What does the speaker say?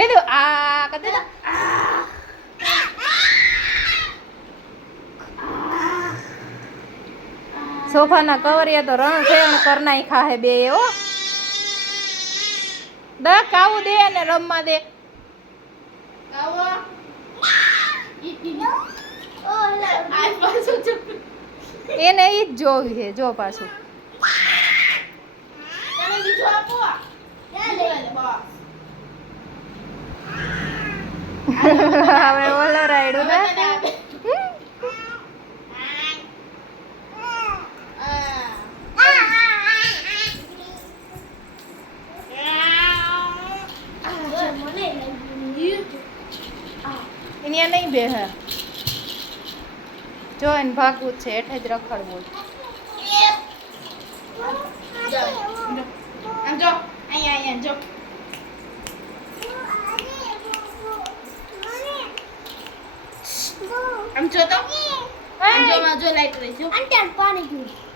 વેદુ આ કદે સોફાના કવરિયા તો રણ ફેણ કર નાખ્યા હે બે હો દા કાવું દે ને રમવા દે કાવો એને ઈ જ જોવી છે જો પાછું હવે ઓલો રાયડું ને અહીંયા નહીં બે હે જો એને ભાગવું છે એટલે જ રખડવું આમ જો અહીંયા જો આમ જો તો આમ જો લાઈટ રહી જો અંતર પાણી પીવું